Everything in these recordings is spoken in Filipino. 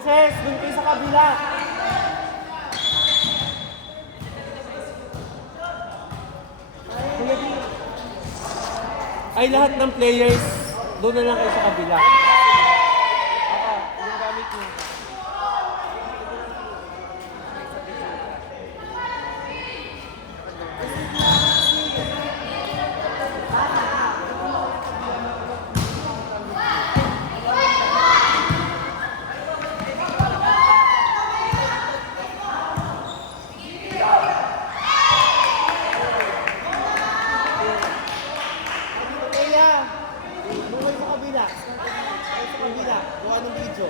Coaches, dun kayo sa kabila. Ay, lahat ng players, doon na lang kayo sa kabila. Yung gamit nyo. Bumay sa kabila. Sa kabila. Gawa ng video.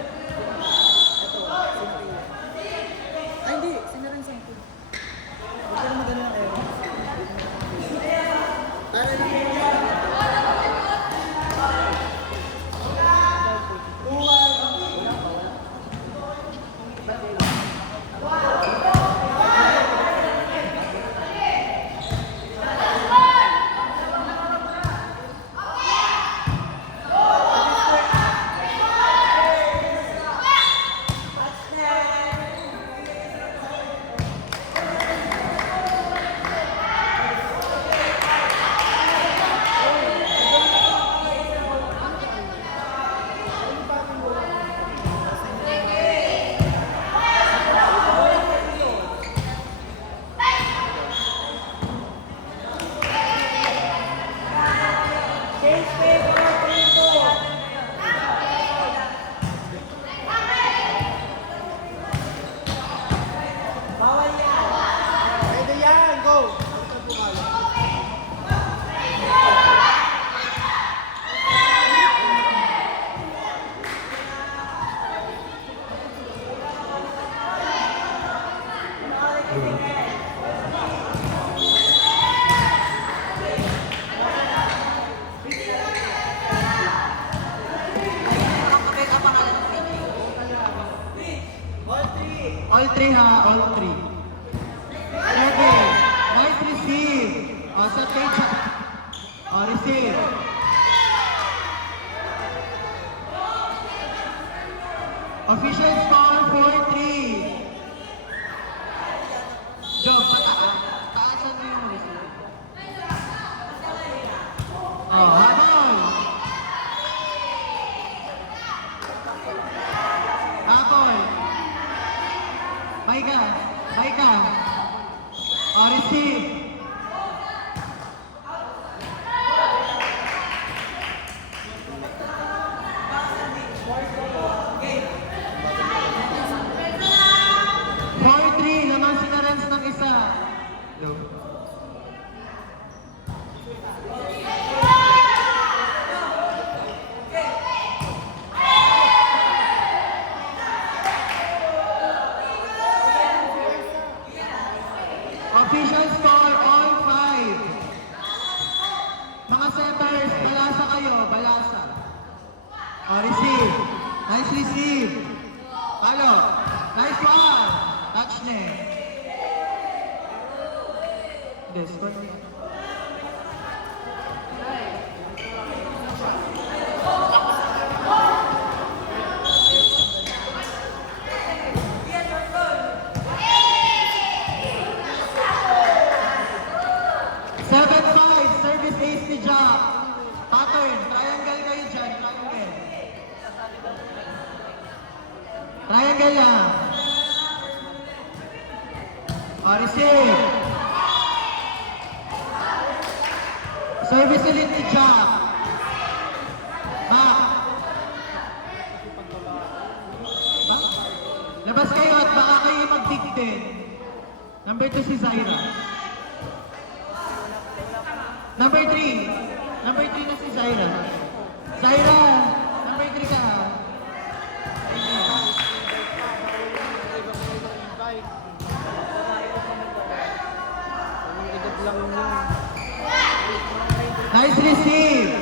Ay, hindi. Sinaran sa akin. Huwag ka na magano ng air. Tara lang yun. Pwede yan, go! All three ha, all three. Okay, nice receive. Sa page. Receive. Official score 4-3. Job, taasan mo yung receive. Habol. Habol. Maika. Receive. Lamang sinarans ng isa. Hello. Official score, all 5. Mga setters, balasa kayo, balasa. Receive. Nice receive. Halo. Nice one. Touch net. This one. Service ace ni Jack. Pattern, triangle kayo dyan, triangle. Triangle lang. Receive. Service ulit ni Jack. Labas kayo at baka kayo mag-dig-din. Number 2 si Zaira. Number 3 na si Zaira. Zaira, number 3 ka. Nice receive.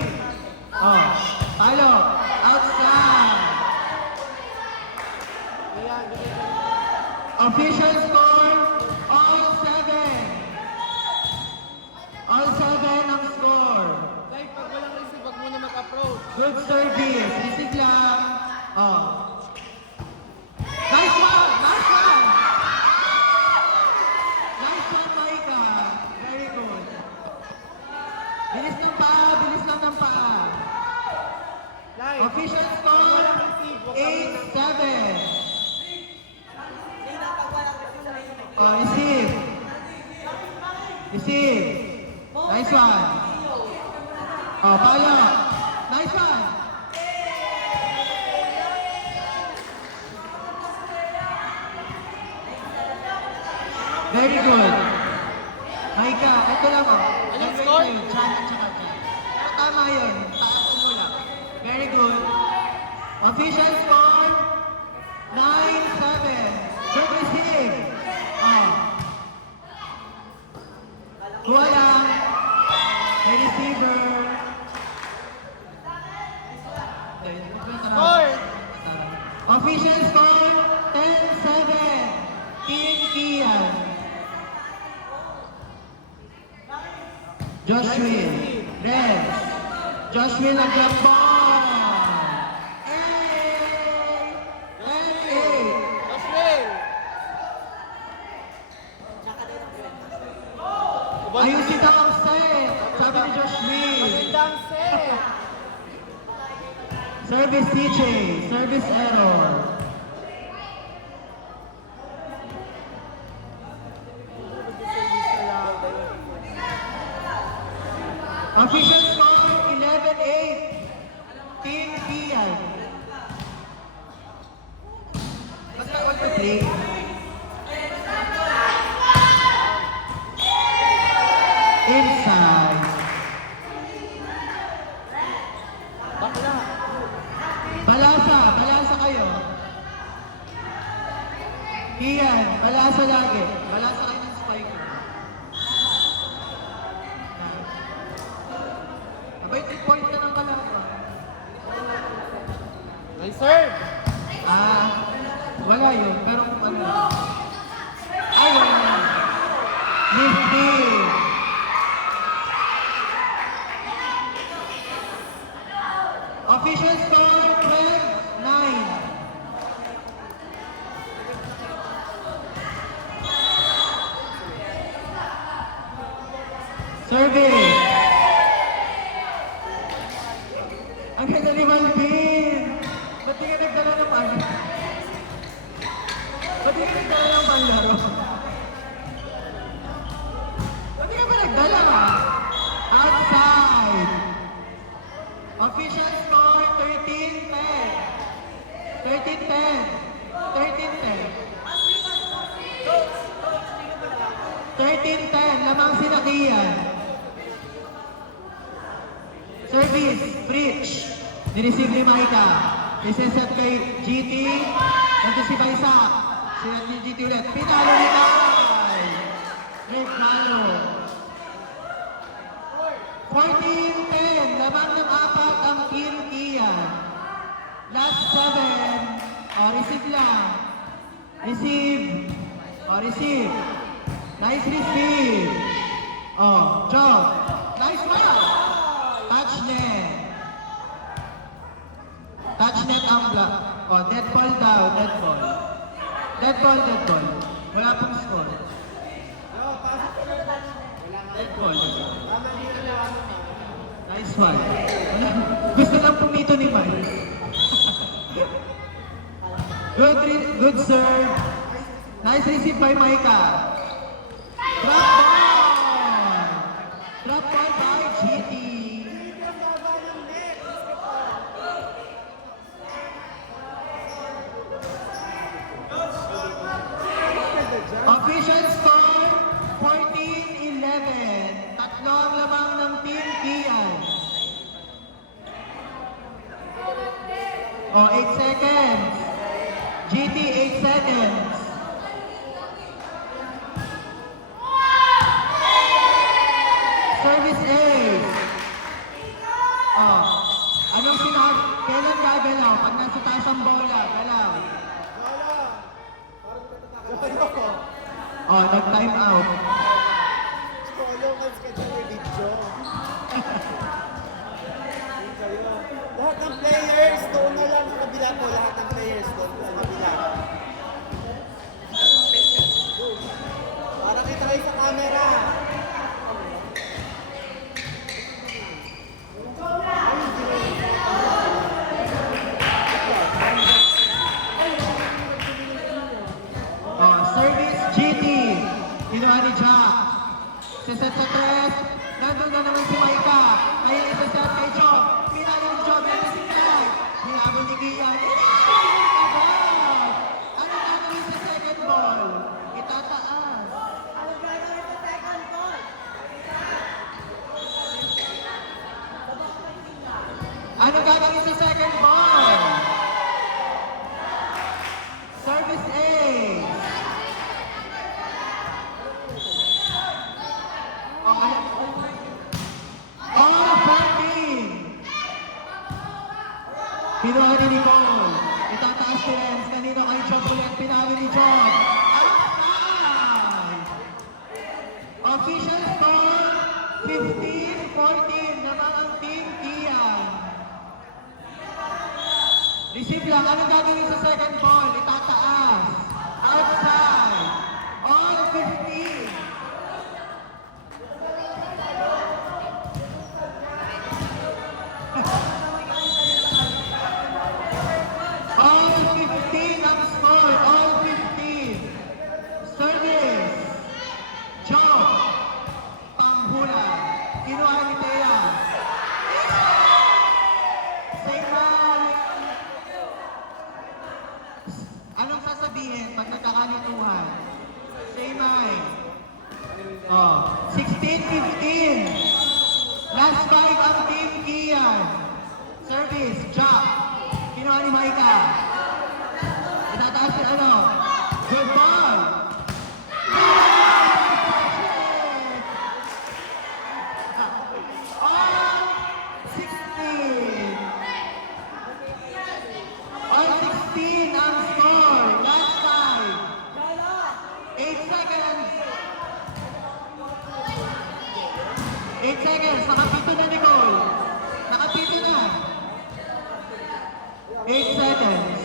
Follow. Outside. Official score, all 7. All 7 ang score. Like, pag walang receive, wag muna mag-approach. Good service. Receive lang. Nice one. Oh, palo. Nice one. Very good. Maika, ito lang oh. Anong score? Chan at saka Chan. Pero tama yun. Taasan mo lang. Very good. Official score, 9-7. Good receive. Oh. Kuha lang. May receiver. Score! Official score, 10-7. Team Kian. Josh Will. Reds. Josh Will ang jump ball. Joshua! Ayusin daw ang set. Sabi ni Josh Will. Magandang set! Service TJ. Service error. Official score, 11-8. Team Kian. Basta all to play. Inside. Bakla! Balasa kayo. Kian, balasa lagi. Balasa kayo ng spiker. Abay, 3 points na ng balasa. Nice serve! Wala yun, pero ano. Ay, wala. Nifty. Official score, 12-9. Service. Ang ganda ni Malvin. Ba't di ka nagdala ng panlaro? Ba't di ka nagdala ng panlaro? Ba't di ka ba nagdala ba? Outside. Official score, 13-10. 13-10. 13-10. 13-10. Lamang sinakiyan. Service, breach. Nireceive ni Maika. Iseset kay GT. Ito si Baisa. Sinet ni GT ulit. Pinalo ni Tay. Great Malo. 14-10. Lamang ng apat ang Team Kian. Last 7. Receive lang. Receive. Receive. Nice receive. Job. Nice one. Touch net. Touch net ang block. Dead ball daw. Dead ball. Dead ball, dead ball. Wala pong score. Dead ball. Nice one. Wala. Gusto lang pumito ni Mike. Good serve. Nice receive by Maika. Drop ball. Drop ball by GT. Official score, 14-11. Tatlo ang lamang ng Team Kian. 8 seconds. GT, 8 seconds. Service ace. Anong sinabi? Kailan gagalaw? Pag nasa taas ang bola, galaw. Nag-time out. Lahat ng players, doon na lang sa kabila po. Lahat ng players doon sa kabila. Para kita kayo sa camera. Service GT. Kinuha ni Jack. Siset sa 3. Nandun na gagawin sa second ball? Service ace. All 14. Kinuha ni Nicole. Itataas si Renz. Kanino kay Job ulit. Pinalo ni Job. Outside. Official score, 15-14. Naman ang team Kian. Receive lang. Anong gagawin sa second ball? Itataas. Outside. All 15. All 15 ang score. All 15. Service. Job. Panghula. Kinuha ni Thea. Singay. Anong sasabihin pag nagkakanituhan? Singay. Oh, 16-15. Last 5 ang team Kian. Service. Job. Kinuha ni Maika. Itataas si ano? Good ball. All 16. All 16 ang score. Last 5. 8 seconds. 8 seconds. Nakapito na, Nicole. Nakapito na. 8 seconds.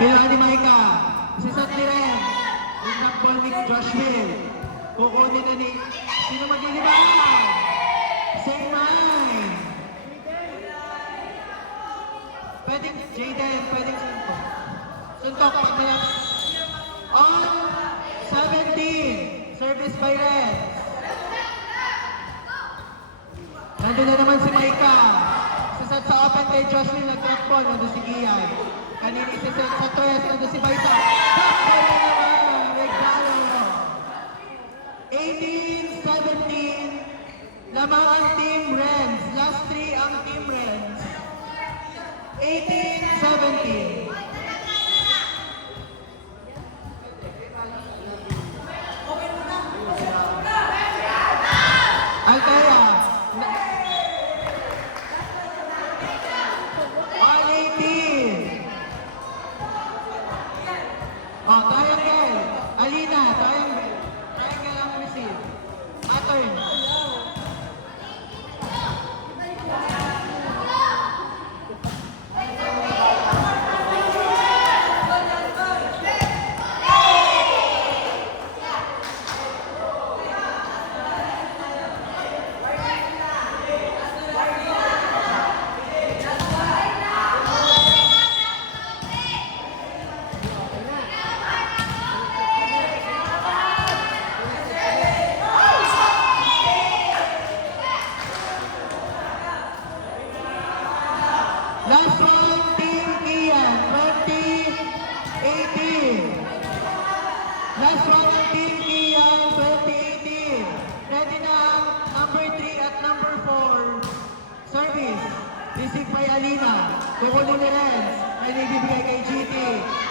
Kailangan ni Maika. Sisat ni Ren. Yung nakball ni Josh Hill. Kukunin na ni... Sino maglilibangan? Same mind. Pwedeng Jaden, pwedeng Suntok. Suntok, pag nila. On 17. Service by Ren. Nandun na naman si Maika. Sisat sa open kay Josh Hill. Nag-track ball. Nandun si Ian. Kanina isisend sa tres. Nandun si Baisa. Basketball na naman. Regalo. 18-17. Lamang ang team Renz. Last 3 ang team Renz. 18-17. Altea. 118. Oh, triangle. Alina, triangle. Triangle ang receive. Pattern. Last one, Team Kian, 2018. Last one ang Team Kian, 2018. Ready na ang number 3 at number 4. Service. Receive by Alina. Kukunin ni Renz. May nibibigay kay GT.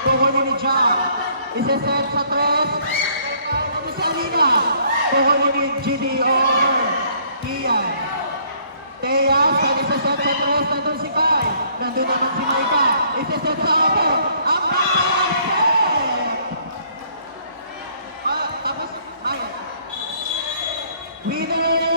Kukunin ni Jack. Isa-set sa 3. Ano si Alina? Kukunin ni GD over. Kian. Thea, isa-set sa 3. Nandun si Kai. Nandun naman si Maika. Isa-set sa open. Ang perfect! Tapos, Maya. Winner!